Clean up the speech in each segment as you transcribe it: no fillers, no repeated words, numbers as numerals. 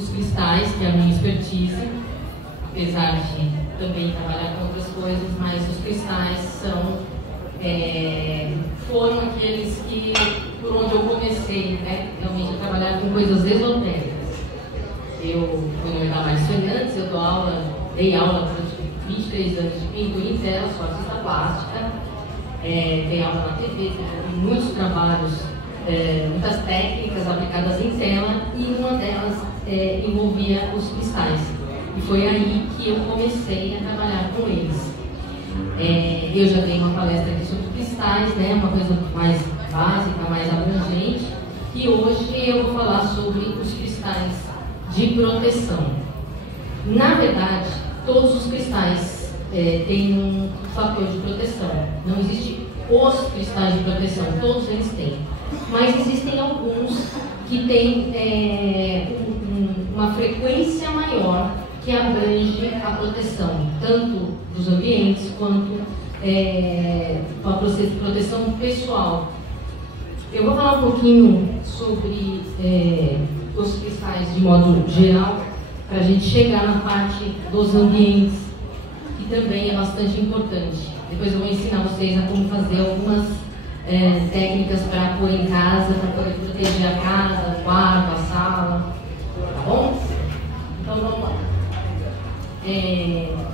dos cristais, que é a minha expertise, apesar de também trabalhar com outras coisas, mas os cristais foram aqueles que, por onde eu comecei, né, realmente a trabalhar com coisas esotéricas. Meu nome é Damaris Fernandes, eu dei aula durante 23 anos de pintura em tela, sou artista plástica, dei aula na TV, fiz muitos trabalhos, muitas técnicas aplicadas em tela, e uma delas envolvia os cristais. E foi aí que eu comecei a trabalhar com eles. Eu já dei uma palestra aqui sobre cristais, né, uma coisa mais básica, mais abrangente, e hoje eu vou falar sobre os cristais de proteção. Na verdade, todos os cristais têm um fator de proteção. Não existe os cristais de proteção, todos eles têm. Mas existem alguns que têm uma frequência maior que abrange a proteção, tanto dos ambientes quanto a proteção pessoal. Eu vou falar um pouquinho sobre os cristais de modo geral, para a gente chegar na parte dos ambientes, que também é bastante importante. Depois eu vou ensinar vocês a como fazer algumas técnicas para pôr em casa, para poder proteger a casa, o quarto, a sala, tá bom? Então vamos lá.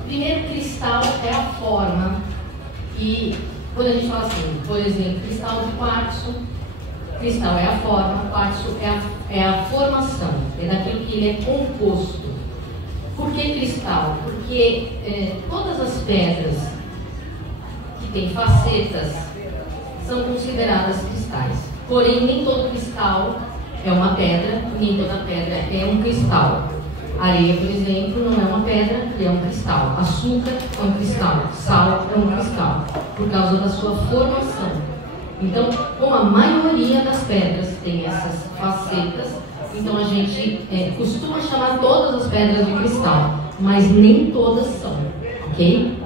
Primeiro, cristal é a forma, e quando a gente fala assim, por exemplo, cristal de quartzo, cristal é a forma, quartzo é a formação, é daquilo que ele é composto. Por que cristal? Porque todas as pedras que têm facetas são consideradas cristais. Porém, nem todo cristal é uma pedra, nem toda pedra é um cristal. Areia, por exemplo, não é uma pedra, é um cristal. Açúcar é um cristal. Sal é um cristal, por causa da sua formação. Então, como a maioria das pedras tem essas facetas, então a gente costuma chamar todas as pedras de cristal, mas nem todas são, ok?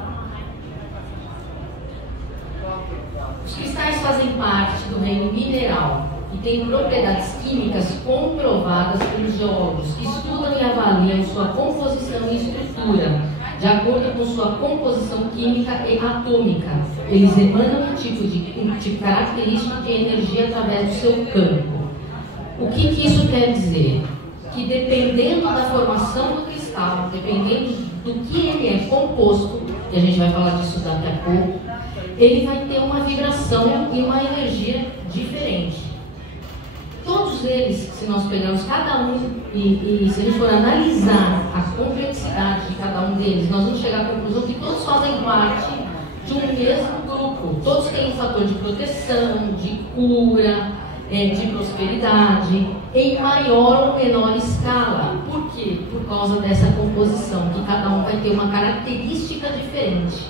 Os cristais fazem parte do reino mineral e têm propriedades químicas comprovadas pelos geólogos que estudam e avaliam sua composição e estrutura, de acordo com sua composição química e atômica. Eles emanam um tipo característico de energia através do seu campo. O que isso quer dizer? Que dependendo da formação do cristal, dependendo do que ele é composto, e a gente vai falar disso daqui a pouco, ele vai ter uma vibração e uma energia diferente. Todos eles, se nós pegarmos cada um e se a gente for analisar a complexidade de cada um deles, nós vamos chegar à conclusão que todos fazem parte de um mesmo grupo. Todos têm um fator de proteção, de cura, de prosperidade, em maior ou menor escala. Por quê? Por causa dessa composição, que cada um vai ter uma característica diferente.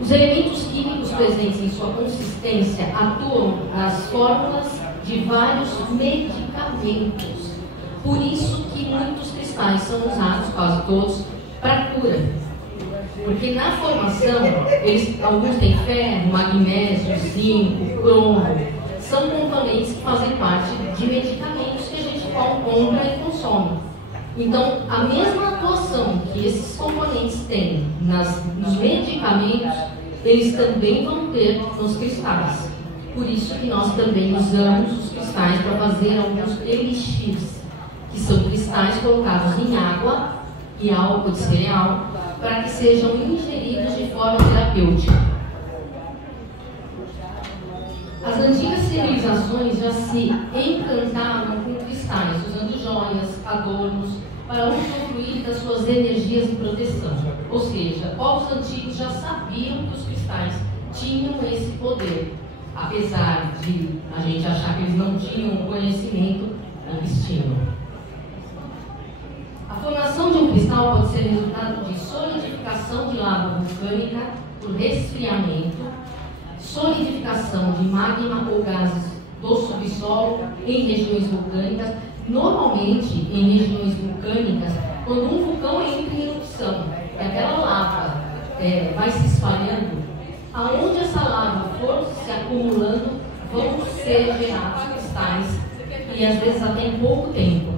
Os elementos químicos presentes em sua consistência atuam nas fórmulas de vários medicamentos. Por isso que muitos cristais são usados, quase todos, para cura. Porque na formação, alguns têm ferro, magnésio, zinco, cromo. São componentes que fazem parte de medicamentos que a gente compra e consome. Então, a mesma atuação que esses componentes têm nos medicamentos, eles também vão ter nos cristais. Por isso que nós também usamos os cristais para fazer alguns elixirs, que são cristais colocados em água e álcool de cereal, para que sejam ingeridos de forma terapêutica. As antigas civilizações já se encantavam com cristais, usando joias, adornos, para usufruir das suas energias de proteção. Ou seja, povos antigos já sabiam que os cristais tinham esse poder. Apesar de a gente achar que eles não tinham conhecimento, eles tinham. A formação de um cristal pode ser resultado de solidificação de lava vulcânica por resfriamento, solidificação de magma ou gases do subsolo em regiões vulcânicas, normalmente em regiões vulcânicas, quando um vulcão entra em erupção e aquela lava vai se espalhando, aonde essa lava for se acumulando, vão ser gerados cristais, e às vezes até em pouco tempo.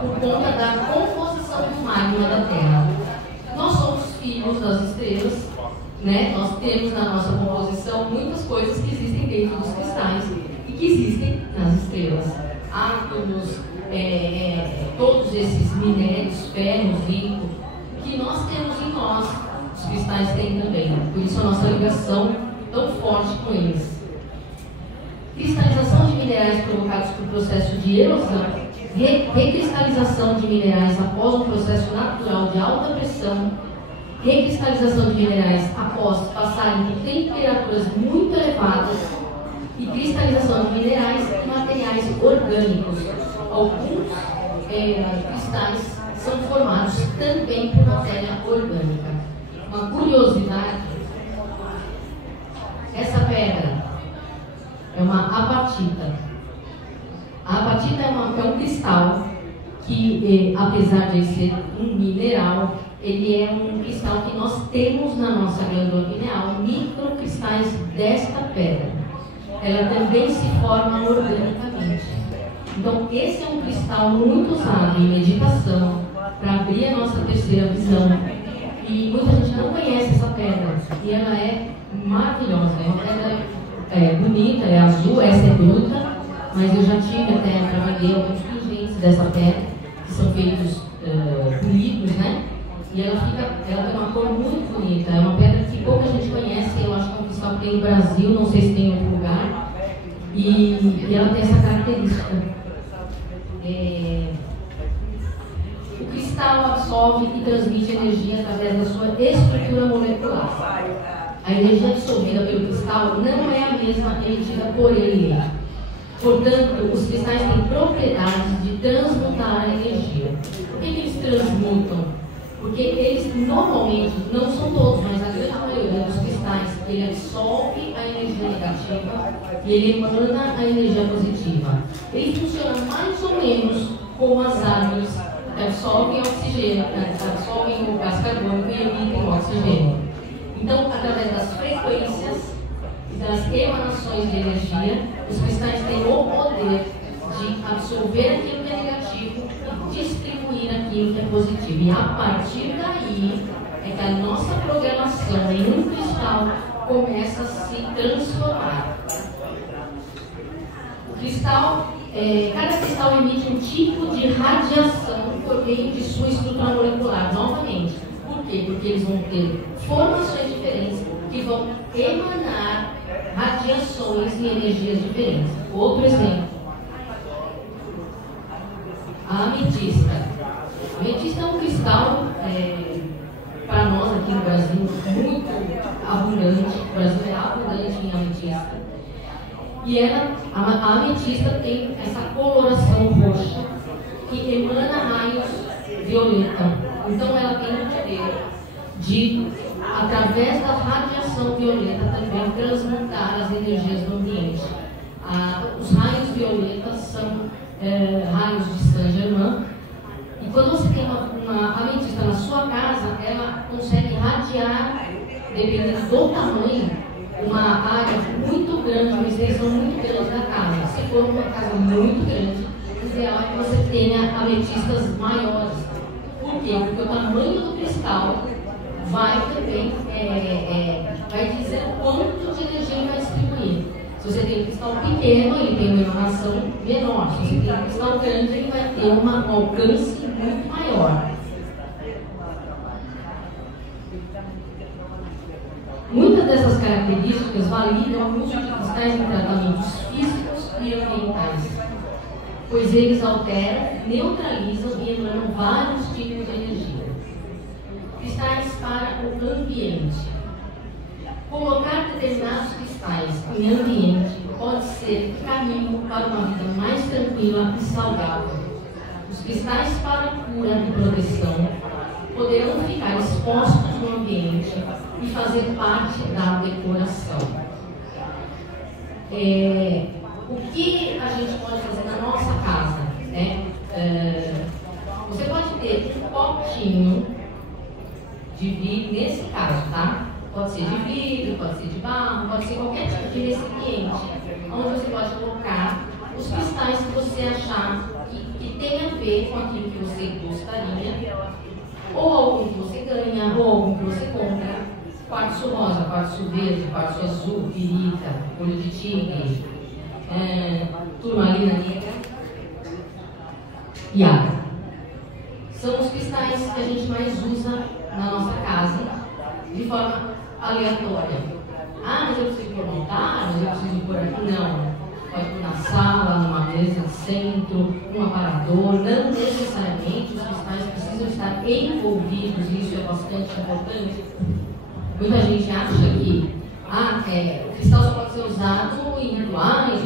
por conta da composição do magma da Terra. Nós somos filhos das estrelas, né? Nós temos na nossa composição muitas coisas que existem dentro dos cristais e que existem nas estrelas. Átomos, todos esses minérios, ferro, zinco, que nós temos em nós, os cristais têm também. Por isso a nossa ligação tão forte com eles. Cristalização de minerais provocados por processo de erosão, recristalização de minerais após um processo natural de alta pressão, recristalização de minerais após passarem por temperaturas muito elevadas e cristalização de minerais e materiais orgânicos. Alguns cristais são formados também por matéria orgânica. Uma curiosidade, essa pedra é uma apatita. A apatita é um cristal que, apesar de ser um mineral, ele é um cristal que nós temos na nossa glândula pineal, microcristais desta pedra. Ela também se forma organicamente. Então, esse é um cristal muito usado em meditação, para abrir a nossa terceira visão. E muita gente não conhece essa pedra, e ela é maravilhosa. É uma pedra bonita, é azul, essa é bruta, mas eu já tive até para vender alguns pingentes dessa pedra, que são feitos polidos, né? E ela tem uma cor muito bonita. É uma pedra que pouca gente conhece. Eu acho que é um cristal que tem no Brasil, não sei se tem em outro lugar. E ela tem essa característica. O cristal absorve e transmite energia através da sua estrutura molecular. A energia absorvida pelo cristal não é a mesma emitida por ele. Portanto, os cristais têm propriedades de transmutar a energia. Por que eles transmutam? Porque eles normalmente, não são todos, mas a grande maioria dos cristais, ele absorve a energia negativa e ele emana a energia positiva. Ele funciona mais ou menos como as árvores que absorvem oxigênio, absorvem o gás carbônico e emitem o oxigênio. Então, através das frequências e das emanações de energia, os cristais têm o poder de absorver aquilo que é negativo e distribuir aquilo que é positivo. E a partir daí é que a nossa programação em um cristal começa a se transformar. O cristal, cada cristal emite um tipo de radiação por meio de sua estrutura molecular, novamente. Por quê? Porque eles vão ter formações diferentes que vão emanar radiações e energias diferentes. Outro exemplo. A ametista. A ametista é um cristal, para nós aqui no Brasil, muito abundante. O Brasil é abundante em ametista. E a ametista tem essa coloração roxa que emana raios violeta. Então ela tem o poder de, através da radiação violeta, também transmutar as energias do ambiente. Os raios violetas são raios de Saint-Germain, e quando você tem uma ametista na sua casa, ela consegue radiar, dependendo do tamanho, uma área muito grande, uma extensão muito grande da casa. Se for uma casa muito grande, o ideal é que você tenha ametistas maiores. Por quê? Porque o tamanho do cristal vai também vai dizer o quanto de energia ele vai distribuir. Se você tem um cristal pequeno, ele tem uma emanação menor. Se você tem um cristal grande, ele vai ter um alcance muito maior. Muitas dessas características validam o uso de cristais em tratamentos físicos e ambientais, pois eles alteram, neutralizam e emanam vários tipos de energia. Cristais para o ambiente. Colocar determinados cristais em ambiente pode ser caminho para uma vida mais tranquila e saudável. Os cristais para cura e proteção poderão ficar expostos no ambiente e fazer parte da decoração. O que a gente pode fazer na nossa casa? Você pode ter um potinho de vidro, nesse caso, tá? Pode ser de vidro, pode ser de barro, pode ser qualquer tipo de recipiente, onde você pode colocar os cristais que você achar que tem a ver com aquilo que você gostaria, ou algum que você ganha, ou algum que você compra. Quartzo rosa, quartzo verde, quartzo azul, pirita, olho de tigre, turmalina negra e água. São os cristais que a gente mais usa na nossa casa, de forma aleatória. Ah, mas eu preciso pôr no altar, mas eu preciso pôr aqui. Não. Pode pôr na sala, numa mesa de centro, num aparador. Não necessariamente os cristais precisam estar envolvidos, isso é bastante importante. Muita gente acha que o cristal só pode ser usado em rituais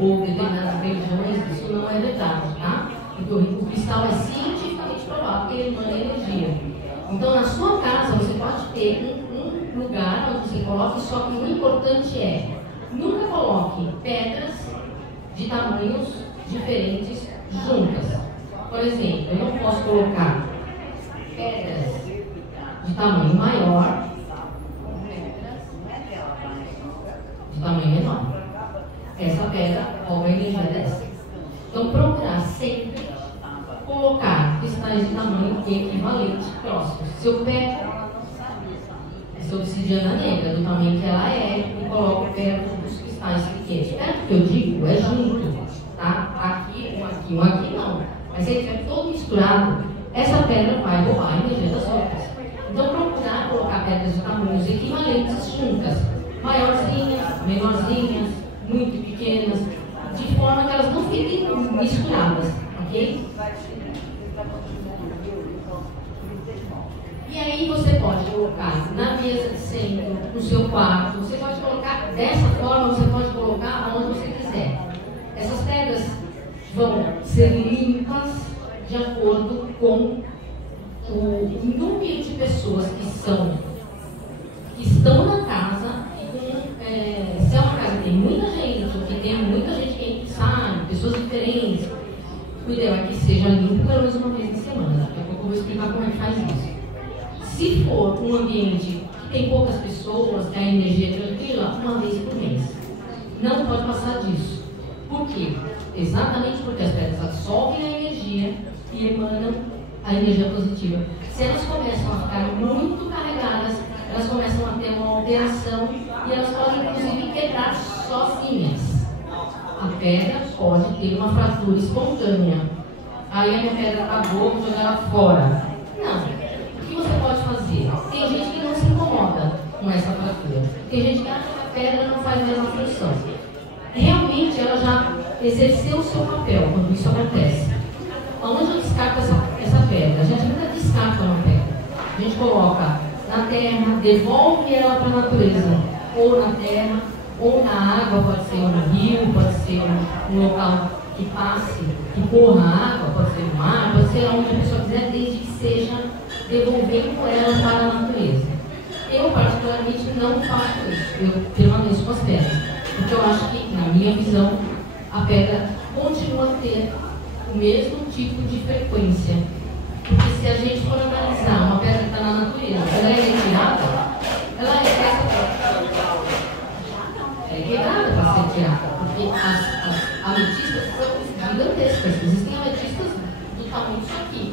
ou determinadas religiões. Isso não é verdade, tá? Porque o cristal é cientificamente provado que ele emana energia. Então, na sua casa, você pode ter um lugar onde você coloque, só que o importante é nunca coloque pedras de tamanhos diferentes juntas. Por exemplo, eu não posso colocar pedras de tamanho maior, de tamanho menor. Essa pedra rouba a energia dessa. Então, procurar sempre colocar cristais de tamanho equivalente próximos. Se eu pego essa obsidiana negra do tamanho que ela é e coloco perto dos cristais pequenos. Perto que eu digo é junto, tá? Aqui, um aqui não. Mas se ele estiver todo misturado, essa pedra vai roubar a energia das outras. Então, procurar colocar pedras de tamanhos equivalentes juntas. Maiorzinhas, menorzinhas, muito pequenas, de forma que elas não fiquem misturadas, ok? E aí você pode colocar na mesa de centro, no seu quarto, você pode colocar dessa forma, você pode colocar onde você quiser. Essas pedras vão ser limpas de acordo com o número de pessoas que estão na casa. Se é uma casa que tem muita gente, ou que tem muita gente que sai, pessoas diferentes, o ideal é que seja limpo pelo menos uma vez na semana. Daqui a pouco eu vou explicar como é que faz isso. Se for um ambiente que tem poucas pessoas, que a energia é tranquila, uma vez por mês. Não pode passar disso. Por quê? Exatamente porque as pedras absorvem a energia e emanam a energia positiva. Se elas começam a ficar muito carregadas, elas começam a ter uma alteração e elas podem inclusive quebrar sozinhas. A pedra pode ter uma fratura espontânea. Aí a minha pedra acabou, vou jogar ela fora. Não. O que você pode fazer? Tem gente que não se incomoda com essa fratura. Tem gente que acha que a pedra não faz mais a função. Realmente ela já exerceu o seu papel quando isso acontece. Onde eu descarto essa pedra? A gente nunca descarta uma pedra. A gente coloca na terra, devolve ela para a natureza. Ou na terra, ou na água, pode ser um rio, pode ser um local que passe, que corra água, pode ser um mar, pode ser onde a pessoa quiser, desde que seja devolvendo ela para a natureza. Eu, particularmente, não faço isso. Eu permaneço com as pedras. Porque eu acho que, na minha visão, a pedra continua a ter o mesmo tipo de frequência. Porque se a gente for analisar uma pedra que está na natureza, ela é retirada, ela é quebrada para ser tirada. Porque as ametistas são gigantescas. Existem ametistas do tamanho disso aqui.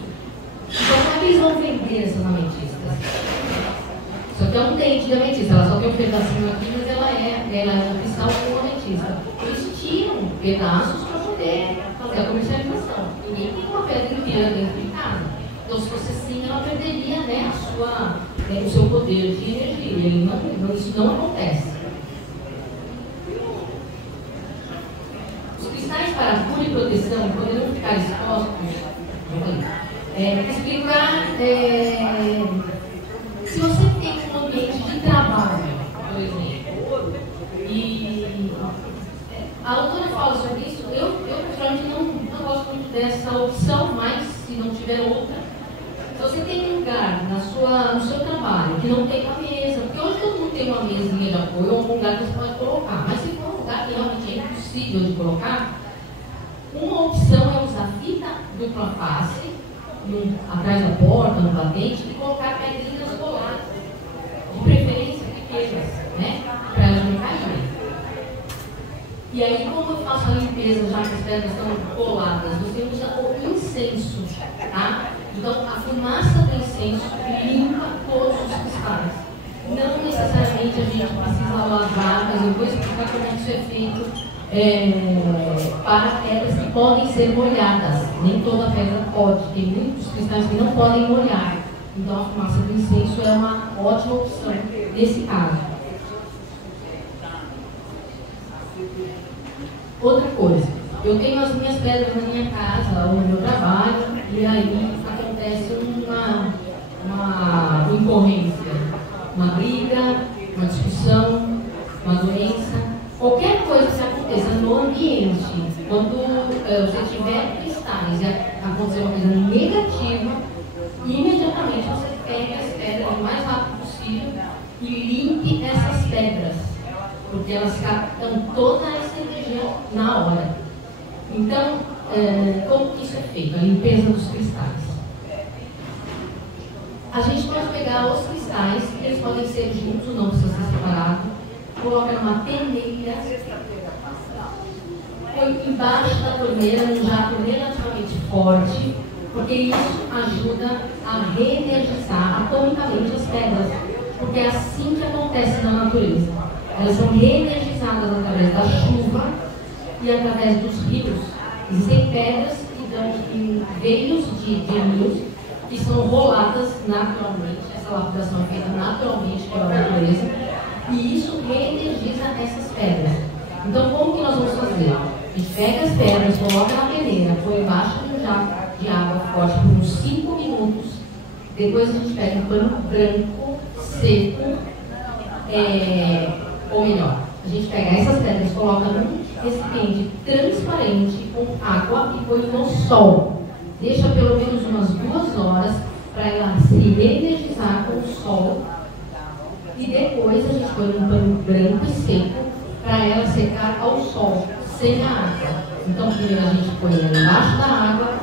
Então, como é que eles vão vender essas ametistas? Só que é um dente de ametista, ela só tem um pedacinho aqui, mas ela é um cristal com ametista. Eles tiram pedaços para poder fazer a comercialização. Ninguém tem uma pedra inteira dentro de casa. Então, se fosse assim, ela perderia, né, o seu poder de energia. Isso não acontece. Os cristais para cura e proteção poderão ficar expostos. Explicar se você tem um ambiente de trabalho, por exemplo, e a autora fala sobre isso. Eu particularmente não gosto muito dessa opção, mas se não tiver outra, se você tem um lugar no seu trabalho que não tem uma mesa, porque hoje todo mundo tem uma mesinha de apoio ou um lugar que você pode colocar, mas se for um lugar que realmente é impossível de colocar, uma opção é usar fita dupla face atrás da porta, no batente, e colocar pedrinhas coladas, de preferência pequenas, né? Para elas não caírem. E aí, como eu faço a limpeza, já que as pedras estão coladas, você usa o incenso, tá? Então, a fumaça do incenso limpa todos os cristais. Não necessariamente a gente precisa lavar, mas eu vou explicar como isso é feito para pedras que podem ser molhadas. Nem toda pedra pode, tem muitos cristais que não podem molhar. Então, a fumaça do incenso é uma ótima opção nesse caso. Outra coisa, eu tenho as minhas pedras na minha casa ou no meu trabalho, e aí acontece uma incorrência, uma briga, uma discussão, uma doença, qualquer coisa que aconteça no ambiente, quando você tiver cristais e acontecer uma coisa negativa, imediatamente você pega as pedras o mais rápido possível e limpe essas pedras, porque elas captam toda essa energia na hora. Então, como que isso é feito? A limpeza dos cristais. A gente pode pegar os cristais, eles podem ser juntos, não precisa ser separado, coloca numa peneira, põe embaixo da torneira, num jato relativamente forte, porque isso ajuda a reenergizar atomicamente as pedras, porque é assim que acontece na natureza. Elas são reenergizadas através da chuva e através dos rios. Existem pedras que dão em veios de rios que são roladas naturalmente. Essa lapidação é feita naturalmente pela natureza e isso reenergiza essas pedras. Então, como que nós vamos fazer? A gente pega as pedras, coloca na peneira, põe embaixo de um jato de água forte por uns 5 minutos. Depois a gente pega um pano branco, seco, ou melhor, a gente pega essas pedras, coloca num recipiente transparente com água e põe no sol. Deixa pelo menos umas 2 horas para ela se reenergizar com o sol. E depois a gente põe num pano branco e seco para ela secar ao sol, sem a água. Então primeiro a gente põe ela embaixo da água,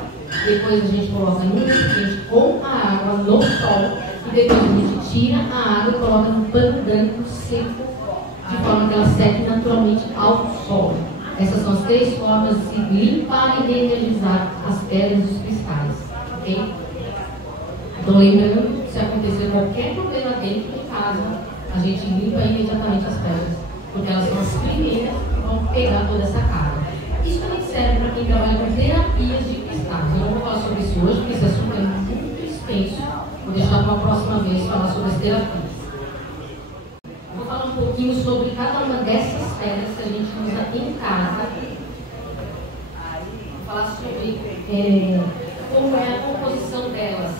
depois a gente coloca num recipiente com a água no sol e depois a gente tira a água e coloca num pano branco seco, de forma que ela seque naturalmente ao sol. Essas são as 3 formas de limpar e reenergizar as pedras dos cristais. Ok? Então, lembrando, se acontecer qualquer problema dentro de casa, a gente limpa imediatamente as pedras, porque elas são as primeiras que vão pegar toda essa carga. Isso também serve para quem trabalha com terapias de cristais. Eu não vou falar sobre isso hoje, porque esse assunto é muito extenso. Vou deixar para a próxima vez falar sobre as terapias. Vou falar um pouquinho sobre cada uma dessas pedras que a gente usa em casa. Vou falar sobre como é a composição delas.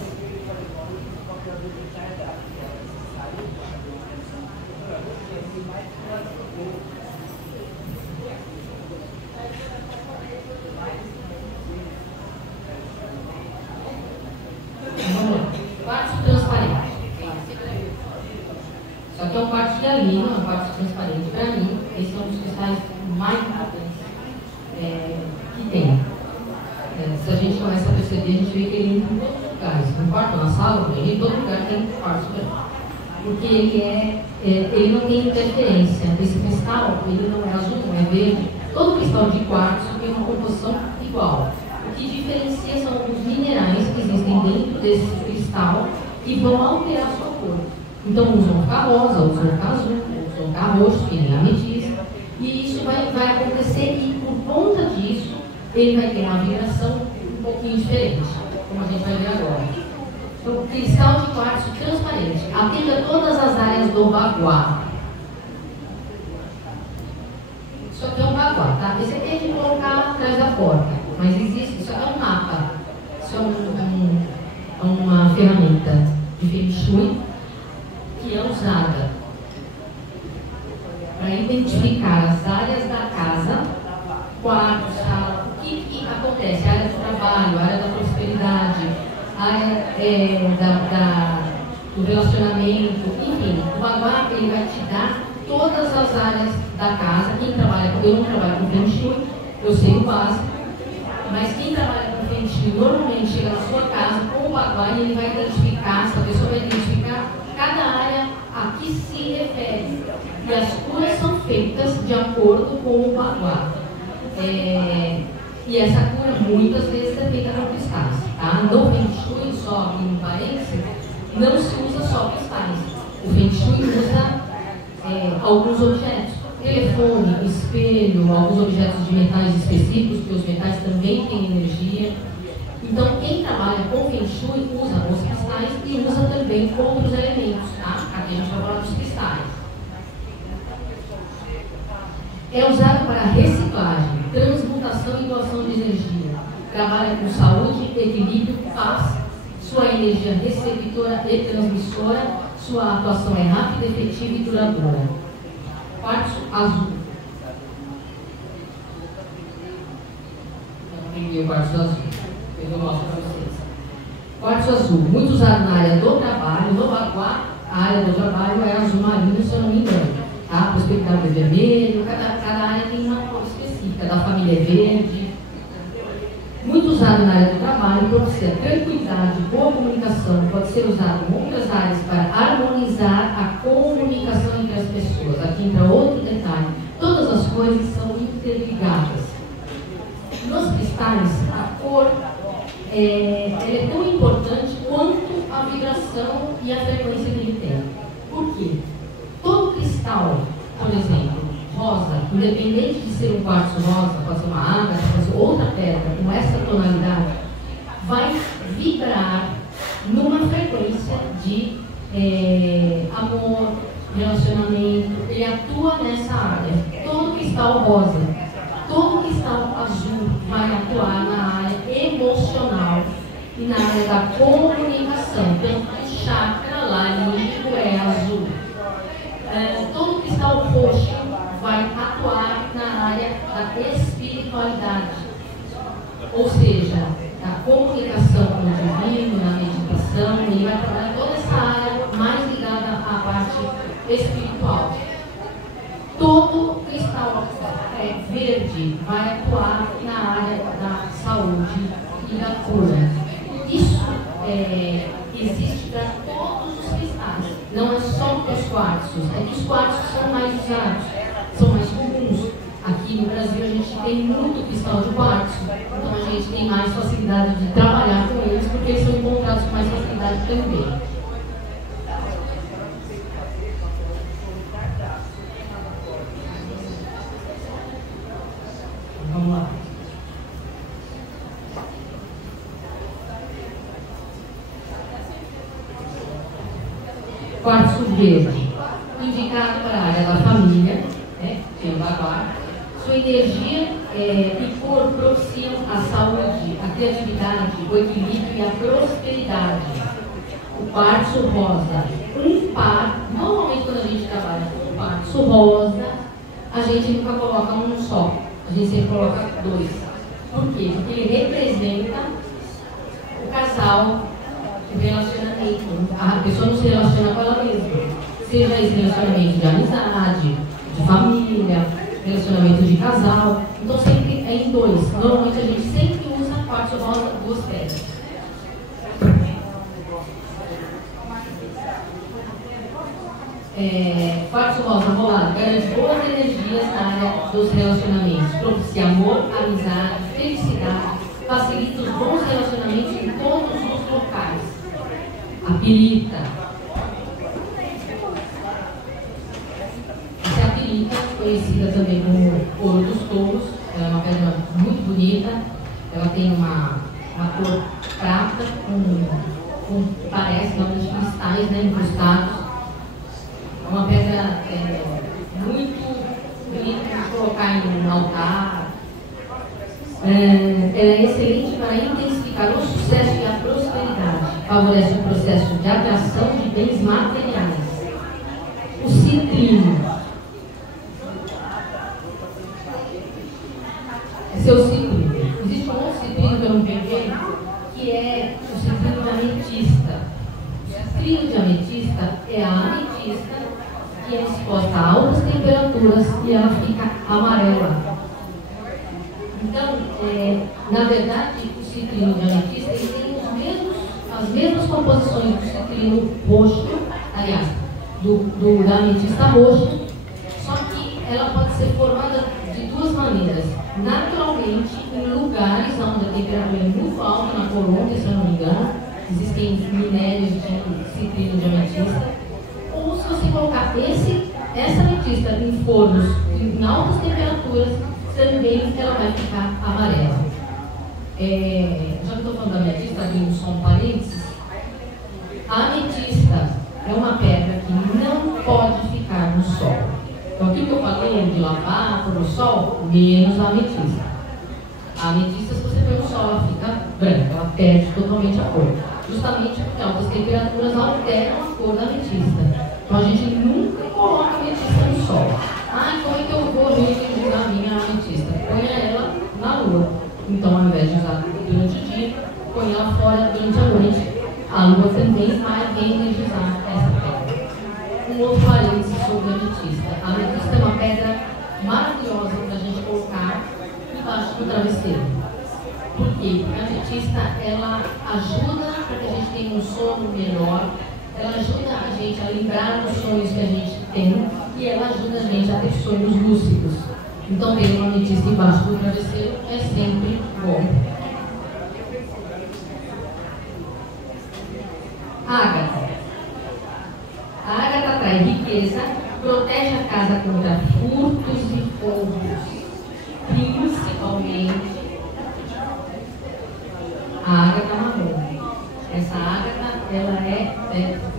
Vamos lá. Quartzo transparente. Só que é um quartzo de alumínio, é um quartzo transparente. Para mim, esse é um dos cristais mais importantes que tem. Se a gente começa a perceber, a gente vê que ele entra em todos os lugares. No quarto, na sala, em todo lugar tem quartzo. Porque ele não tem interferência. Esse cristal, ele não é azul, não é verde. Todo cristal de quartzo tem uma composição igual. O que diferencia são alguns minerais que existem dentro desse cristal que vão alterar a sua cor. Então, uns vão ficar rosa, outros vão ficar azul, outros vão ficar roxo, que nem ametista. E isso vai acontecer e, por conta disso, ele vai ter uma vibração um pouquinho diferente, como a gente vai ver agora. Então, o cristal de quartzo transparente atende a todas as áreas do baguá. Isso aqui é um baguá, tá? Esse aqui a gente colocar atrás da porta, mas existe, isso aqui é um mapa. Isso é uma ferramenta de Feng Shui que é usada para identificar as áreas da casa, quarto, sala, o que acontece, a área do trabalho, a área da prosperidade, a área do relacionamento, enfim. O baguá, ele vai te dar todas as áreas da casa. Quem trabalha, eu não trabalho com Feng Shui, eu sei o básico, mas quem trabalha com Feng Shui normalmente chega na sua casa com o baguá e ele vai identificar, essa pessoa vai identificar cada área a que se refere. E as curas são feitas de acordo acordo com o baguá. E essa cura muitas vezes é feita com cristais. Tá? No Feng Shui, só aqui no parênteses, não se usa só cristais. O Feng Shui usa alguns objetos, telefone, espelho, alguns objetos de metais específicos, porque os metais também têm energia. Então, quem trabalha com Feng Shui usa os cristais e usa também outros elementos. Tá? Aqui a gente vai falar dos cristais. É usado para reciclagem, transmutação e doação de energia. Trabalha com saúde, equilíbrio, paz, sua energia receptora e transmissora, sua atuação é rápida, efetiva e duradoura. Quartzo azul. Eu não peguei o quartzo azul, eu mostro para vocês. Quartzo azul, muito usado na área do trabalho. No baguá, a área do trabalho é azul marinho, se eu não me engano. Tá? Prosperidade é vermelho, cada área tem uma cor específica, da família é verde. Muito usado na área do trabalho, propicia tranquilidade, boa comunicação, pode ser usado em outras áreas para harmonizar a comunicação entre as pessoas. Aqui entra outro detalhe, todas as coisas são interligadas. Nos cristais, a cor ela é tão importante quanto a vibração e a frequência que ele tem. Por quê? Todo cristal, por exemplo, rosa, independente de ser um quartzo rosa, pode ser uma ágata, pode ser outra pedra, com essa tonalidade, vai vibrar numa frequência de amor, relacionamento. Ele atua nessa área. Todo cristal rosa, todo cristal azul vai atuar na área emocional e na área da comunicação. Então, o chakra lá límbico é azul. Todo cristal roxo vai atuar na área da espiritualidade, ou seja, da comunicação com o divino, na meditação. Ele vai trabalhar toda essa área mais ligada à parte espiritual. Todo cristal verde vai atuar na área da saúde e da cura. Isso existe para todos os cristais. Não é só para os quartzos, é que os quartzos são mais usados, são mais comuns. Aqui no Brasil a gente tem muito cristal de quartzo, então a gente tem mais facilidade de trabalhar com eles, porque eles são encontrados com mais facilidade também. Vamos lá. Quartzo verde, indicado para a área da família, pelo baguá. Sua energia e cor propiciam a saúde, a criatividade, o equilíbrio e a prosperidade. O quartzo rosa, um par, normalmente quando a gente trabalha com o quartzo rosa, a gente nunca coloca um só, a gente sempre coloca dois. Por quê? Porque ele representa o casal, o relacionamento. A pessoa não se relaciona com ela mesma, seja esse relacionamento de amizade, de família, relacionamento de casal. Então sempre é em dois. Normalmente a gente sempre usa quartzo rosa, duas pedras. Quartzo rosa rolado garante boas energias na área dos relacionamentos, propicia amor, amizade, felicidade, facilita os bons relacionamentos em todos os locais. A pirita. Essa é a pirita, conhecida também como ouro dos touros. Ela é uma pedra muito bonita. Ela tem uma cor prata, parece realmente cristais, né, incrustados. É uma pedra muito bonita de colocar em um altar. Ela é excelente para intensificar o sucesso e a prosperidade. Favorece o processo de atração de bens materiais. O citrino. Esse é o citrino. Existe um outro citrino que eu não peguei, que é o citrino de ametista. O citrino de ametista é a ametista que é exposta a altas temperaturas e ela fica amarela. Então, na verdade, o citrino de ametista ele tem as mesmas composições do citrino roxo, aliás, da ametista roxa, só que ela pode ser formada de duas maneiras. Naturalmente, em lugares onde a temperatura é muito alta, na Colômbia, se eu não me engano, existem minérios de citrino de ametista. Ou se você colocar essa ametista em fornos em altas temperaturas, também ela vai ficar amarela. Já que estou falando da ametista, abrindo só um parênteses, a ametista é uma pedra que não pode ficar no sol. Então, aquilo que eu falei de lavar no sol, menos a ametista. A ametista, se você põe no sol, ela fica branca, ela perde totalmente a cor. Justamente porque altas temperaturas alteram a cor da ametista. Então, a gente nunca coloca a ametista no sol. Como é que eu vou reutilizar a minha ametista? Põe ela na lua. Então, ao invés de usar durante o dia, põe ela fora durante a noite. A lua também vai reenergizar essa pedra. Um outro parênteses sobre a ametista. A ametista é uma pedra maravilhosa para a gente colocar embaixo do travesseiro. Por quê? Porque a ametista, ela ajuda para que a gente tenha um sono melhor, ela ajuda a gente a lembrar dos sonhos que a gente tem e ela ajuda a gente a ter sonhos lúcidos. Então, ter uma ametista embaixo do travesseiro é sempre bom. Ágata. A ágata atrai riqueza, protege a casa contra furtos e roubos, principalmente a ágata marrom. Essa ágata, ela é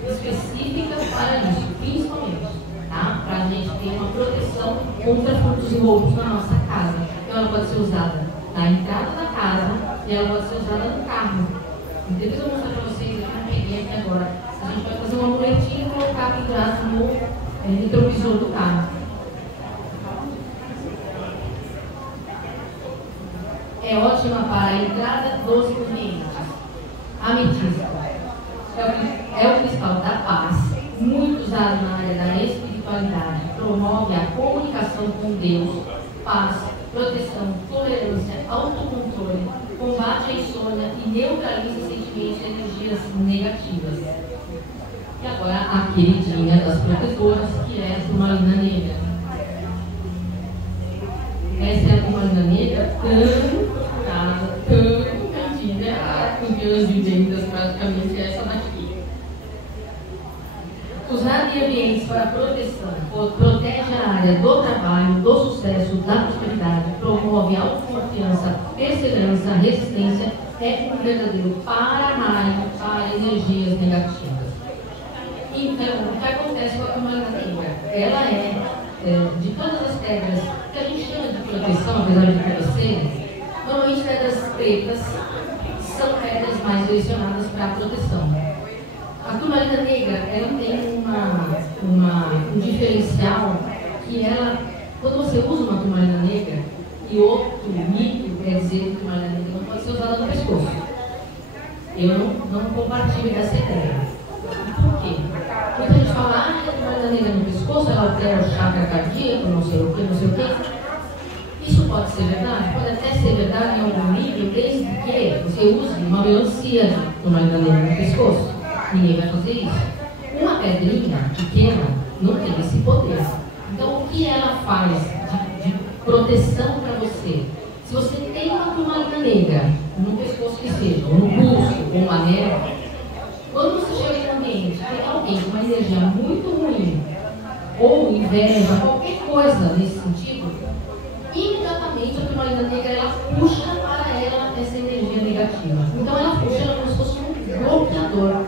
específica para isso, principalmente, tá? Para a gente ter uma proteção contra furtos e roubos na nossa casa. Então, ela pode ser usada na entrada da casa e ela pode ser usada no carro. Depois eu vou mostrar para vocês, eu não peguei aqui agora. A gente vai fazer uma muletinha e colocar pendurado no retrovisor do carro. É ótima para a entrada dos clientes. Ametista é o cristal da paz, muito usado na área da espiritualidade. Promove a comunicação com Deus, paz, proteção, tolerância, autocontrole, combate a insônia e neutraliza sentimentos e energias negativas. E agora a queridinha das protetoras, que é a turmalina negra. Essa é a turmalina negra tão procurada, tão pedida, campeãs de vendas praticamente essa daqui. Usada em ambientes para proteção, protege a área do trabalho, do sucesso, da prosperidade, promove autoconfiança, perseverança, resistência, é um verdadeiro para-raio para energias negativas. Então, o que acontece com a turmalina negra? Ela de todas as pedras que a gente chama de proteção, apesar de parecer, normalmente pedras pretas são pedras mais direcionadas para a proteção. A turmalina negra, ela tem um diferencial que ela, quando você usa uma turmalina negra, e outro mito quer dizer que a turmalina negra não pode ser usada no pescoço. Eu não compartilho dessa ideia. Por quê? Porque a gente fala, a turmalina negra no pescoço, ela altera o chakra cardíaco, não sei o quê. Isso pode ser verdade? Pode até ser verdade em algum nível, desde que você use uma melancia de turmalina negra no pescoço. Ninguém vai fazer isso. Uma pedrinha pequena não tem esse poder. Então, o que ela faz de proteção para você? Se você tem uma turmalina negra no pescoço que seja, ou no pulso, ou no anel, quando você chega em um ambiente, tem alguém com uma energia muito ruim, ou inveja, qualquer coisa nesse sentido, imediatamente a turmalina negra ela puxa para ela essa energia negativa. Então, ela puxa ela como se fosse um bloqueador.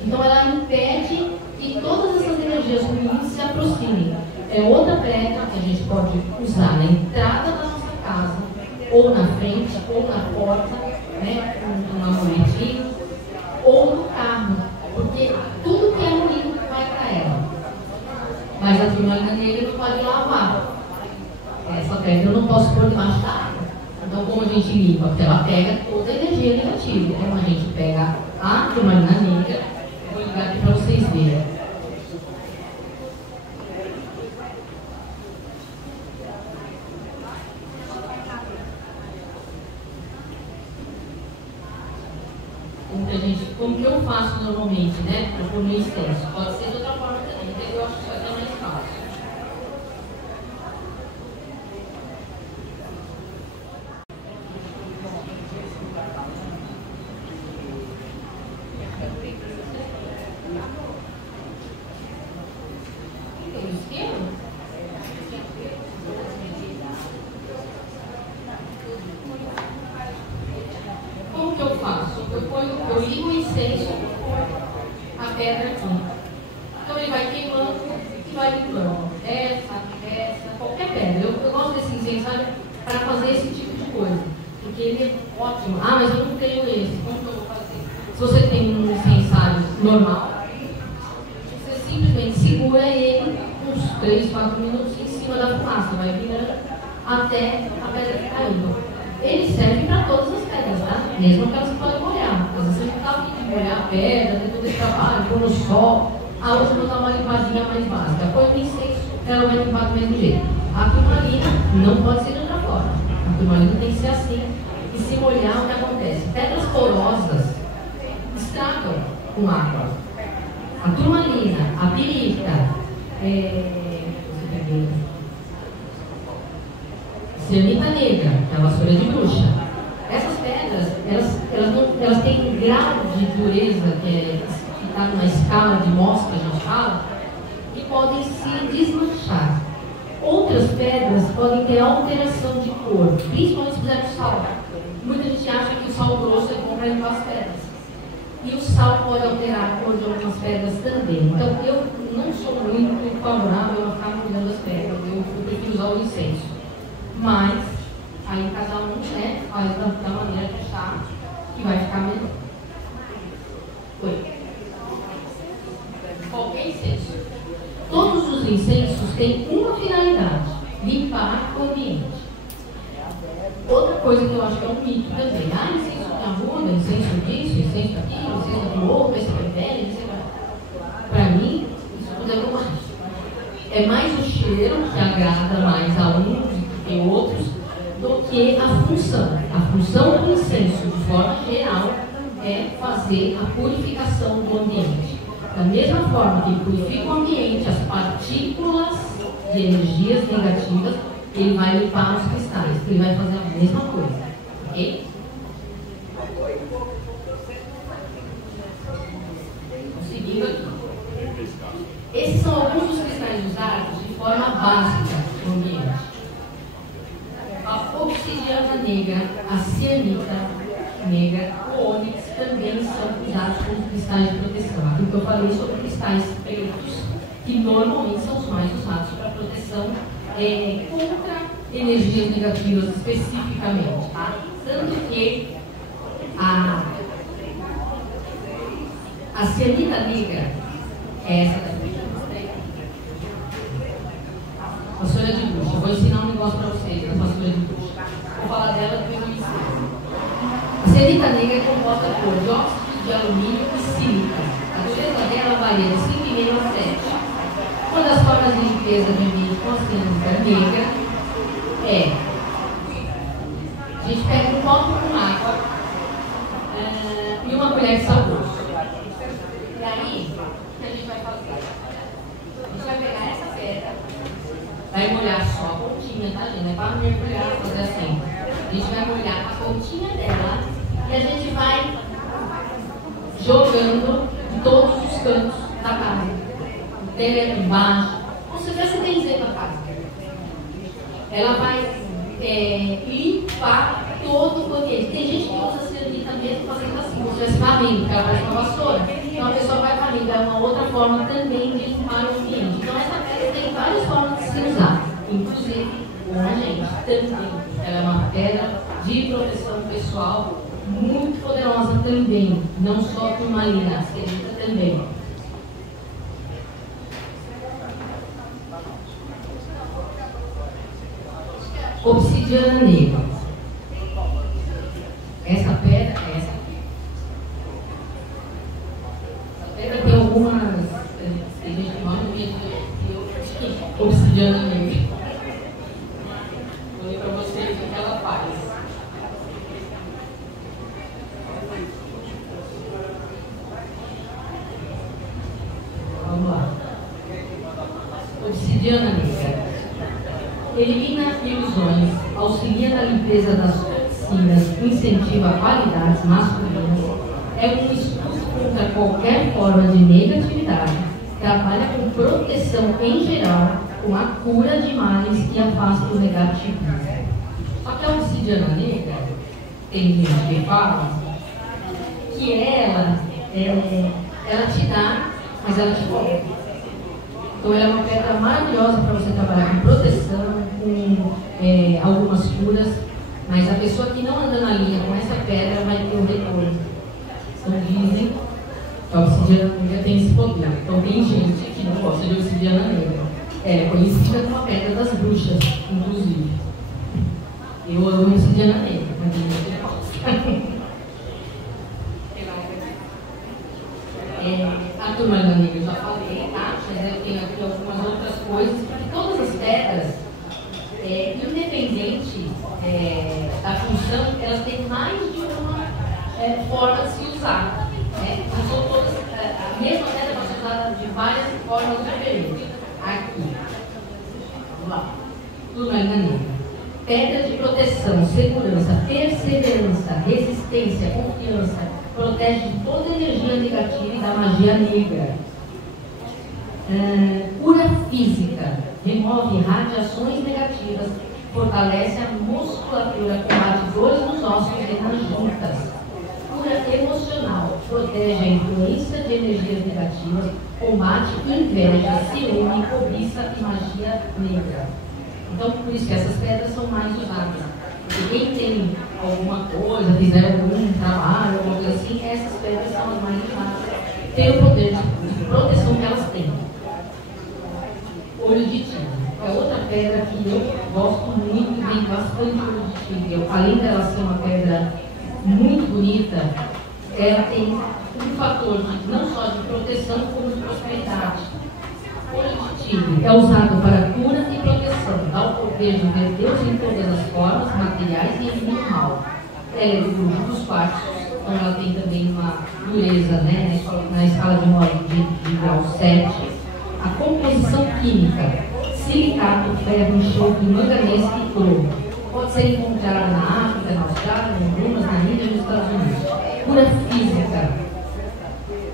Então ela impede que todas essas energias ruins se aproximem. É outra pedra que a gente pode usar na entrada da nossa casa, ou na frente, ou na porta, né, com uma moedinha, ou no carro, porque tudo que é ruim vai para ela. Mas a turmalina negra não pode lavar. Essa pedra eu não posso pôr debaixo da água. Então como a gente limpa? Porque ela pega toda a energia negativa. Então a gente pega a turmalina negra, vou ligar aqui para vocês verem. Como que eu faço normalmente, né? Para pôr no incenso. Pode ser de outra forma também, mas eu acho que vai ser mais fácil. pedra aqui. Então ele vai queimando e vai limpando. Essa, qualquer pedra. Eu gosto desse incensário para fazer esse tipo de coisa. Porque ele é ótimo. Ah, mas eu não tenho esse. Como que eu vou fazer? Se você tem um incensário normal, você simplesmente segura ele uns 3, 4 minutos em cima da fumaça. Vai virando até a pedra ficar limpa. Ele serve para todas as pedras, tá? Mesmo aquelas que podem molhar. Às vezes você não está afim de molhar a pedra, tem todo esse trabalho, pôr no sol. A outra vou dar uma limpadinha mais básica. Põe o incenso, ela vai limpar do mesmo jeito. A turmalina não pode ser de outra forma. A turmalina tem que ser assim. E se molhar, o que acontece? Pedras porosas estragam com água. A turmalina, a pirita, cianita negra, que é a vassoura de bruxa. Essas pedras, elas têm um grau de dureza que está numa escala de Mohs que a gente fala, e podem se desmanchar. Outras pedras podem ter alteração de cor, principalmente se fizer sal. Muita gente acha que o sal grosso é bom para limpar as pedras. E o sal pode alterar a cor de algumas pedras também. Então eu não sou muito favorável a ficar molhando as pedras, eu prefiro usar o incenso. Mas aí cada um faz da maneira que achar que vai ficar melhor. Oi. Qualquer incenso. Todos os incensos têm uma finalidade: limpar o ambiente. Outra coisa que eu acho que é um mito também: incenso de arruda, incenso disso, incenso daquilo, incenso daquilo outro, esse prefere, incenso. Para mim, isso tudo é bobagem. É mais o cheiro que agrada mais a uns do que outros do que a função. A função do incenso, de forma geral, é fazer a purificação do ambiente. Da mesma forma que ele purifica o ambiente, as partículas de energias negativas, ele vai limpar os cristais. Ele vai fazer a mesma coisa. Ok? Seguindo aqui. Esses são alguns dos cristais usados de forma básica no ambiente. A obsidiana negra, a cianita negra, o ônix também são usados como cristais de proteção. Aquilo que eu falei sobre cristais pretos, que normalmente são os mais usados para proteção contra energias negativas especificamente. Tá? Tanto que a cianita negra é essa daqui. Vassoura de bruxa. Eu vou ensinar um negócio para vocês da vassoura de bruxa. Vou falar dela depois eu ensino. A cianita negra é composta por dióxido de alumínio e sílica. A dureza dela varia de 5,5 a 7. Uma das formas de limpeza de ambiente com a cianita negra é: a gente pega um copo com água e uma colher de sal grosso. E aí, o que a gente vai fazer? A gente vai pegar essa pedra, vai molhar só a pontinha, tá, gente? Não é para mergulhar, fazer assim. A gente vai molhar a pontinha dela e a gente vai jogando em todos os cantos da casa. Dentro, embaixo, como se tivesse benzendo a casa. Ela vai limpar todo o ambiente. Tem gente que usa a cianita mesmo fazendo assim, como se estivesse varrendo, porque ela faz uma vassoura. Então a pessoa vai varrendo, é uma outra forma também de limpar o ambiente. Então essa pedra tem várias formas de se usar, inclusive com a gente também. Ela é uma pedra de proteção pessoal muito poderosa também, não só turmalina, a cianita também. Obsidiana negra. Essa pedra é essa aqui. Essa pedra tem algumas. Tem gente que manda de obsidiana negra. Vou ler para vocês o que ela faz. Vamos lá. Obsidiana negra. Elimina ilusões, auxilia na limpeza das toxinas, incentiva qualidades masculinas, é um escudo contra qualquer forma de negatividade, trabalha com proteção em geral, com a cura de males e afasta o negativismo. Só que a obsidiana negra, tem gente que fala que ela te dá mas ela te cobre. Então ela é uma pedra maravilhosa para você trabalhar com proteção, com algumas curas, mas a pessoa que não anda na linha com essa pedra vai ter o retorno. Então dizem que a obsidiana negra tem esse poder. Então tem gente que não gosta de obsidiana negra. Ela é conhecida como a pedra das bruxas, inclusive. Eu amo obsidiana negra, mas tem gente que gosta. A turmalina negra eu já falei, tá? Mas eu tenho aqui algumas outras coisas, porque todas as pedras, independente da função, elas têm mais de uma forma de se usar. Não são todas, a mesma pedra pode ser usada de várias formas diferentes. Aqui, vamos lá, turmalina negra. Pedra de proteção, segurança, perseverança, resistência, confiança, protege de toda energia negativa e da magia negra. Cura física, remove radiações negativas, fortalece a musculatura, combate dores nos ossos e nas juntas. Cura emocional, protege a influência de energias negativas, combate inveja, ciúme, cobiça e magia negra. Então, por isso que essas pedras são mais usadas. Porque quem tem alguma coisa, fizer algum trabalho, alguma coisa assim, essas pedras são as mais usadas. Tem o poder de proteção que elas têm. Olho de tigre. É outra pedra que eu gosto muito, tem bastante olho de tigre. Além dela ser uma pedra muito bonita, ela tem um fator não só de proteção, como de prosperidade. Olho de tigre é usado para cura e proteção, dá o poder de ver Deus em todas as formas, materiais e em mal. Ela é do grupo dos quartos, então ela tem também uma dureza, né, na escala de Mohs de grau 7. A composição química: silicato, ferro, enxofre, manganês e cromo. Pode ser encontrada na África, na Austrália, no Brumas, na Índia e nos Estados Unidos. Cura física: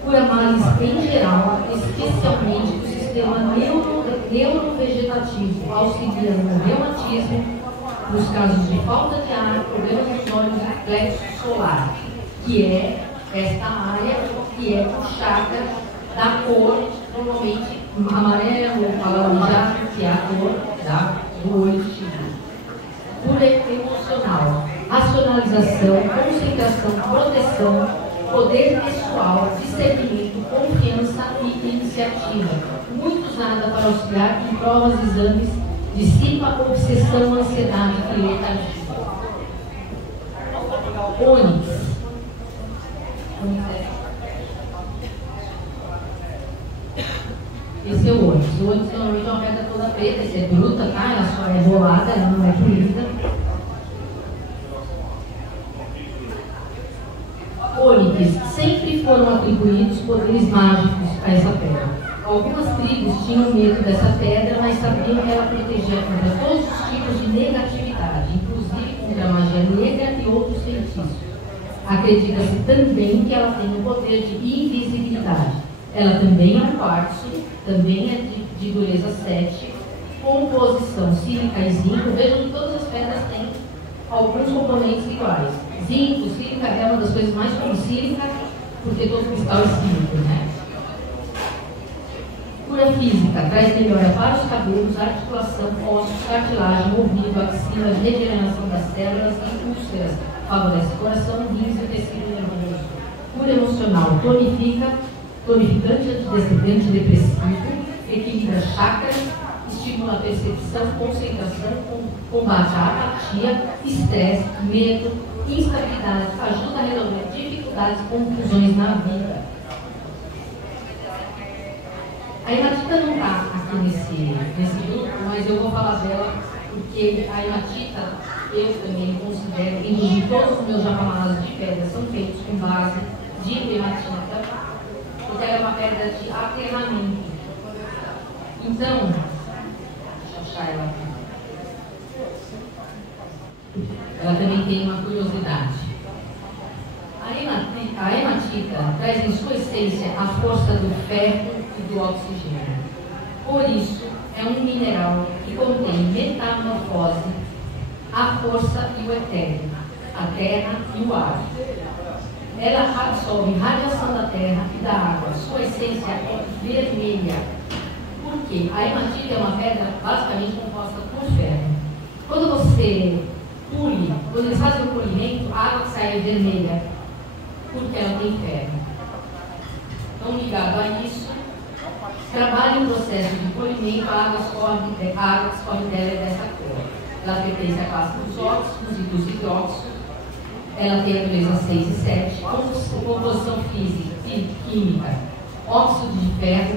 cura males em geral, especialmente do sistema neurovegetativo, auxiliando no reumatismo, nos casos de falta de ar, problemas nos olhos e plexo solar, que é esta área que é o chakra da cor, normalmente amarelo, alaranjado, que é a cor do olho de tigre. Cura emocional, racionalização, concentração, proteção, poder pessoal, discernimento, confiança e iniciativa. Muito usada para auxiliar em provas e exames, dissipa obsessão, ansiedade e letargia. Ônix. Esse é o ônix. O ônix normalmente é uma pedra toda preta, essa é bruta, tá? Ela só é rolada, ela não é polida. Ônix sempre foram atribuídos poderes mágicos a essa pedra. Algumas tribos tinham medo dessa pedra, mas sabiam que ela protegia contra todos os tipos de negatividade, inclusive contra a magia negra e outros feitiços. Acredita-se também que ela tem o poder de invisibilidade. Ela também é um quartzo, também é de dureza 7, composição sílica e zinco. Vejam que todas as pedras têm alguns componentes iguais. Zinco, sílica é uma das coisas mais comuns, sílica, porque todo cristal é sílico, né? Cura física, traz melhora para os cabelos, articulação, ossos, cartilagem, ouvido, axila, regeneração das células e úlceras, favorece o coração, rins e o tecido nervoso. Cura emocional, tonificante, antidepressivo, equilibra chakras, estimula a percepção, concentração, combate a apatia, estresse, medo, instabilidade, ajuda a resolver dificuldades e confusões na vida. A hematita não está aqui nesse grupo, mas eu vou falar dela porque a hematita eu também considero, inclusive todos os meus japamalas de pedra são feitos com base de hematita, porque ela é uma pedra de aterramento. Então, deixa eu achar ela aqui. Ela também tem uma curiosidade. A hematita traz em sua essência a força do ferro e do oxigênio. Por isso, é um mineral que contém metamorfose, a força e o etéreo, a terra e o ar. ela absorve radiação da terra e da água. Sua essência é vermelha. Por quê? A hematita é uma pedra basicamente composta por ferro. Quando você pule, quando eles fazem o polimento, a água que sai é vermelha, porque ela tem ferro. Então, ligado a isso, trabalha em processo de polimento, a água que escorre dela é dessa cor. Ela pertence à classe dos óxidos e dos hidróxidos. Ela tem a natureza 6 e 7, composição física e química, óxido de ferro,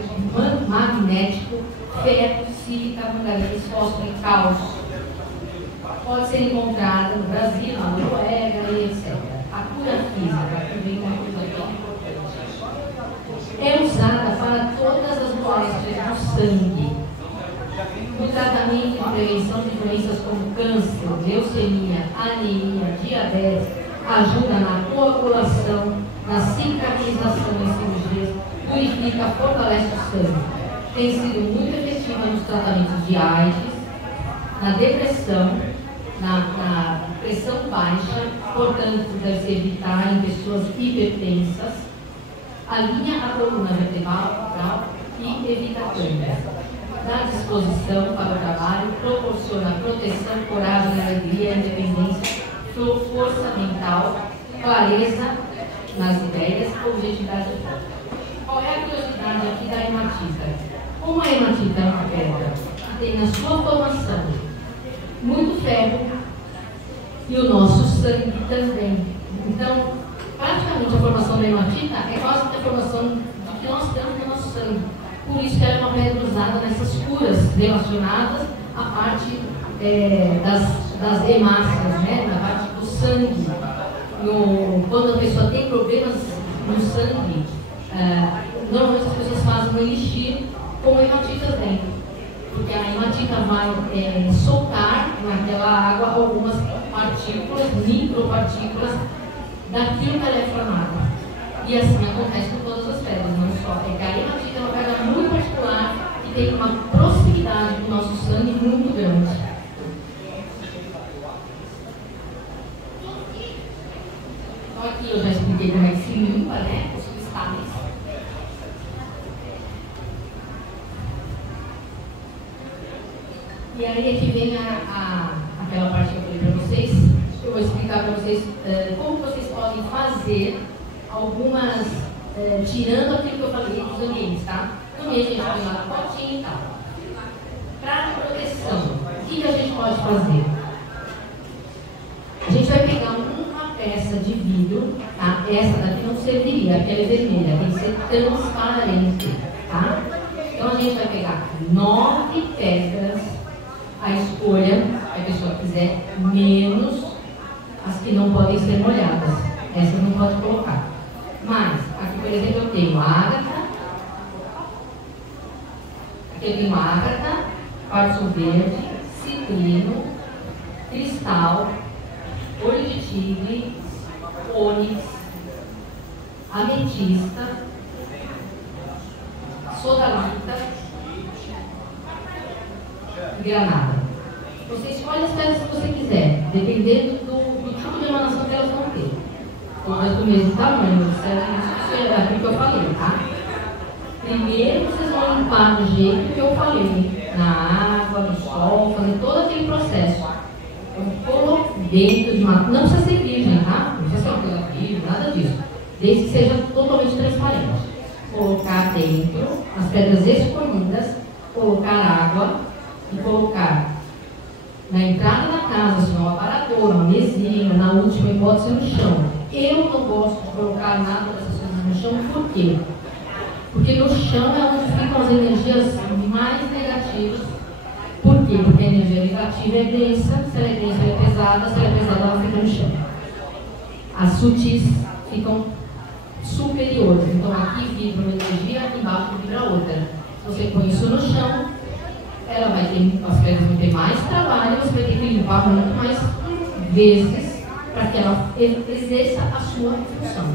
magnético, ferro, sílica, manganês, fósforo e cálcio. Pode ser encontrada no Brasil, na Noruega e etc. A cura física, que vem uma coisa bem importante, é usada para todas as doenças do sangue. No tratamento de prevenção de doenças como câncer, leucemia, anemia, diabetes, ajuda na coagulação, na cicatrização em cirurgias, purifica, fortalece o sangue. Tem sido muito efetiva nos tratamentos de AIDS, na depressão, na pressão baixa, portanto, deve se evitar em pessoas hipertensas, alinha a coluna vertebral e evita câimbras. Dá disposição para o trabalho, proporciona proteção, coragem, alegria, independência, força mental, clareza nas ideias, objetividade de foco. Qual é a curiosidade aqui da hematita? Como a hematita é uma pedra que tem na sua formação muito ferro e o nosso sangue também. Então, praticamente a formação da hematita é quase que a formação do que nós temos no nosso sangue. Por isso que ela é uma pedra usada nessas curas relacionadas à parte das hemácias, né? Na parte do sangue. Quando a pessoa tem problemas no sangue, normalmente as pessoas fazem um elixir com hematitas dentro. Porque a hematita vai soltar naquela água algumas partículas, micropartículas, daquilo que ela é formada. E assim acontece com todas as pedras, não só. É que a hematita é uma pedra muito particular que tem uma proximidade com o nosso sangue muito grande. Então aqui eu já expliquei como é que se limpa, né, os cristais. E aí aqui vem aquela parte que eu falei para vocês. Eu vou explicar para vocês como vocês podem fazer algumas, tirando aquilo que eu falei dos ambientes, tá? No meio a gente põe lá no potinho e tal. Para proteção, o que a gente pode fazer? A gente vai pegar uma peça de vidro, tá? Essa daqui não serviria, porque ela é vermelha, tem que ser transparente, tá? Então a gente vai pegar 9 pedras, a escolha, se a pessoa quiser, menos as que não podem ser molhadas. Essas não pode colocar. Mas, aqui por exemplo eu tenho ágata, aqui eu tenho ágata, quartzo verde, citrino, cristal, olho de tigre, ônix, ametista, sodalita e granada. Você escolhe as pedras que você quiser, dependendo do tipo de emanação que elas vão ter. Todas do mesmo tamanho, isso é aquilo que eu falei, tá? Primeiro vocês vão limpar do jeito que eu falei, na água, no sol, fazer todo aquele processo. Eu coloco dentro de uma... Não precisa ser virgem, tá? Não precisa ser uma coisa virgem, nada disso. Desde que seja totalmente transparente. Colocar dentro as pedras escolhidas, colocar água e colocar na entrada da casa, se não, um aparador, uma mesinha, na última hipótese no chão. Eu não gosto de colocar nada dessas coisas no chão, por quê? Porque no chão é onde ficam as energias mais negativas. Por quê? Porque a energia negativa é densa, se ela é densa, ela é pesada, se ela é pesada, ela fica no chão. As sutis ficam superiores, então aqui vibra uma energia, aqui embaixo vibra outra. Se você põe isso no chão, ela vai ter, as pedras vão ter mais trabalho, você vai ter que limpar muito mais vezes para que ela exerça a sua função.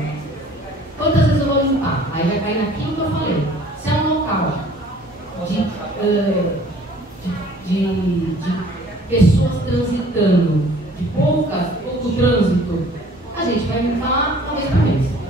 Quantas vezes eu vou limpar? Aí vai cair naquilo que eu falei. Se é um local de pessoas transitando, de pouco trânsito, a gente vai limpar uma vez por mês.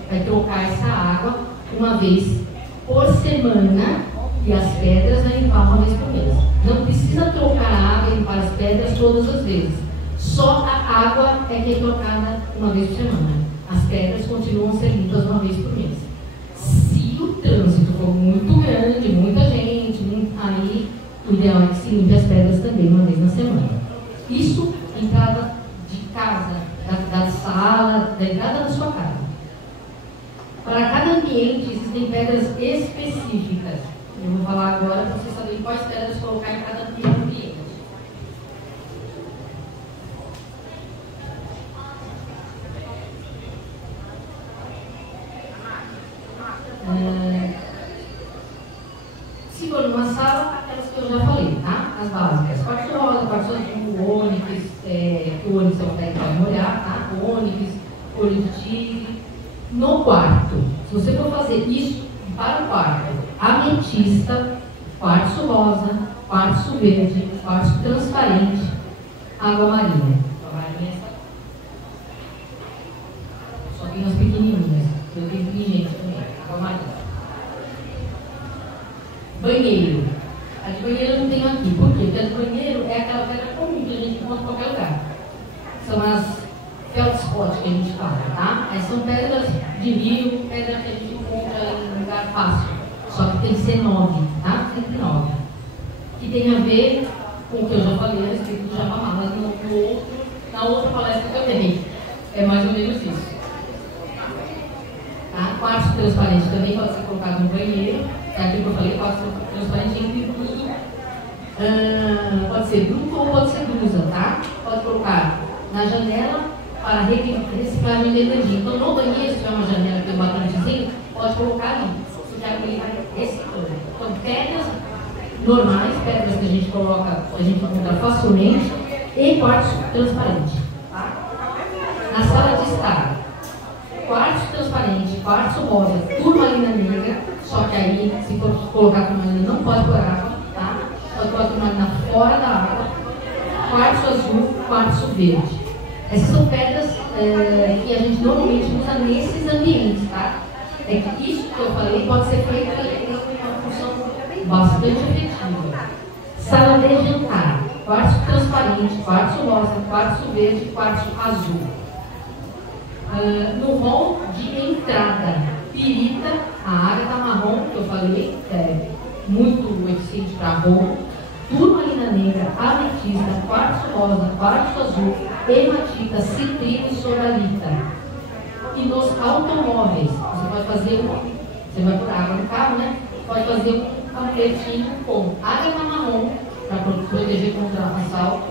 trocar essa água uma vez por semana e as pedras vai limpar uma vez por mês. Não precisa trocar a água e limpar as pedras todas as vezes. Só a água é que é trocada uma vez por semana. As pedras continuam a ser limpas uma vez por mês. Se o trânsito for muito grande, muita gente, aí o ideal é que se limpe as pedras também uma vez na semana. Isso entrada de casa, da sala, da entrada da sua casa. Para cada ambiente existem pedras específicas. Eu vou falar agora para vocês saberem quais pedras colocar em cada ambiente. Se for numa sala, aquelas que eu já falei, tá? As básicas. Quartzo rosa, quartzo azul, ônix, o ônix é uma pedra que vai molhar, tá? Ônix, olho de tigre. No quarto, se você for fazer isso para o quarto, ametista, quartzo rosa, quartzo verde, quartzo transparente, água marinha. Água marinha só tem as pequenininhas, eu tenho inteligente também, água marinha. Banheiro. A de banheiro eu não tenho aqui, por quê? Porque a de banheiro é aquela pedra comum que a gente encontra em qualquer lugar. São as feldspot que a gente fala, tá? São pedras de rio, pedra que a gente encontra em lugar fácil. Só que tem que ser 9, tá? Sempre 9. Que tem a ver com o que eu já falei a respeito do Japamá, mas na outra palestra que eu dei. É mais ou menos isso. Tá? Quartzo transparente também pode ser colocado no banheiro. É aquilo que eu falei, quartzo transparente entre tudo. Pode ser bruto ou pode ser blusa, tá? Pode colocar na janela para reciclagem de energia. Então, no banheiro, se tiver uma janela que tem bastante zinco, pode colocar ali. Porque ele vai reciclando. Então, pedras normais, pedras que a gente coloca, que a gente encontra facilmente, e quartzo transparente. Tá? Na sala de estar, quartzo transparente, quartzo rosa, turmalina negra, só que aí, se for colocar turmalina, não pode pôr água, tá? Pode pôr turmalina fora da água, quartzo azul, quartzo verde. Essas são pedras que a gente normalmente usa nesses ambientes, tá? É que isso que eu falei pode ser feito em uma função bastante efetiva. Sala de jantar, quartzo transparente, quartzo rosa, quartzo verde, quartzo azul. No hall de entrada, pirita, a ágata marrom, que eu falei, é muito eficiente para hall. Turmalina negra, ametista, quartzo rosa, quartzo azul, hematita, citrina e sodalita. E nos automóveis, você pode fazer você vai por água no carro, né? Pode fazer um pamfletinho com ágata marrom, para proteger contra assalto,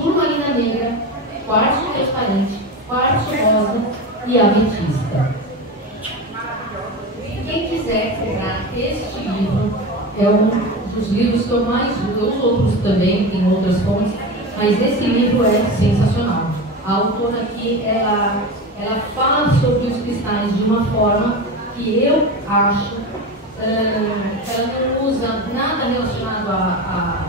turmalina negra, quartzo transparente, quartzo rosa e ametista. Quem quiser comprar este livro, é um dos livros que eu mais uso, os outros também, tem outras fontes, mas esse livro é sensacional. A autora aqui, ela fala sobre os cristais de uma forma que eu acho, ela não usa nada relacionado a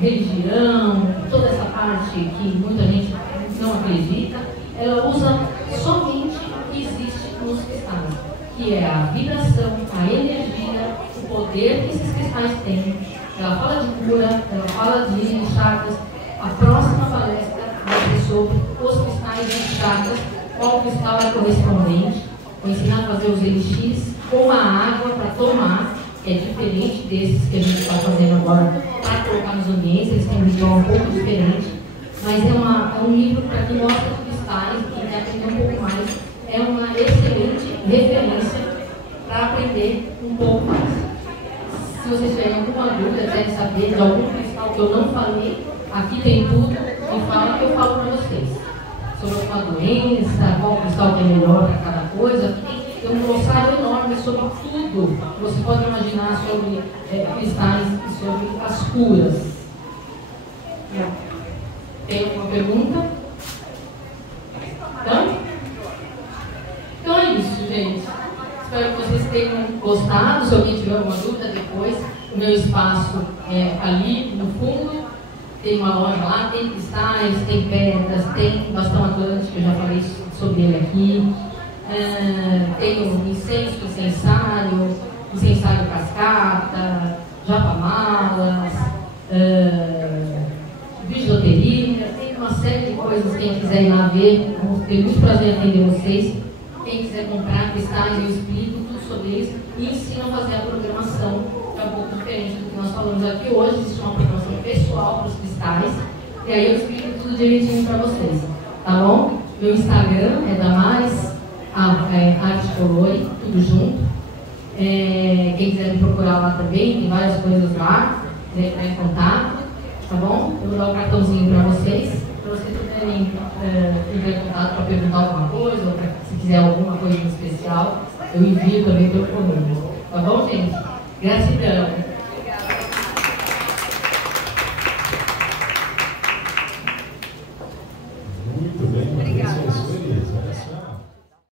religião, toda essa parte que muita gente não acredita, ela usa somente o que existe nos cristais, que é a vibração, a energia, o poder que esses cristais têm. Ela fala de cura, ela fala de chakras. A próxima palestra vai ser sobre os cristais e chakras, qual cristal é correspondente. Vou ensinar a fazer os elixires com a água para tomar, que é diferente desses que a gente está fazendo agora para colocar nos ambientes. Eles têm um ritual um pouco diferente, mas é um livro para quem gosta de cristais e quer aprender um pouco mais. É uma excelente referência para aprender um pouco mais. Se vocês tiverem alguma dúvida, querem saber de algum cristal que eu não falei, aqui tem tudo, me fala que eu falo para vocês. Sobre alguma doença, qual cristal que é melhor para cada coisa, aqui tem um glossário enorme sobre tudo que você pode imaginar sobre cristais e sobre as curas. Tem alguma pergunta? Então é isso, gente. Espero que vocês tenham gostado. Se alguém tiver alguma dúvida depois, o meu espaço é ali no fundo. Tem uma loja lá, tem cristais, tem pedras, tem bastão atlântico, que eu já falei sobre ele aqui. tenho incenso, incensário cascata, japamalas, bijuteria, tem uma série de coisas. Quem quiser ir lá ver, vamos ter muito prazer em atender vocês. Quem quiser comprar cristais, eu explico tudo sobre isso e ensino a fazer a programação, que é um pouco diferente do que nós falamos aqui hoje. Existe uma programação pessoal para os cristais, e aí eu explico tudo direitinho para vocês, tá bom? Meu Instagram é Damares Arte Colori, tudo junto. Quem quiser me procurar lá também, tem várias coisas lá, quiser entrar em contato, tá bom? Eu vou dar o cartãozinho para vocês puderem entrar em contato para perguntar alguma coisa, ou se quiser alguma coisa em especial, eu envio também pelo correio. Tá bom, gente? Gratidão. Muito bem, obrigada.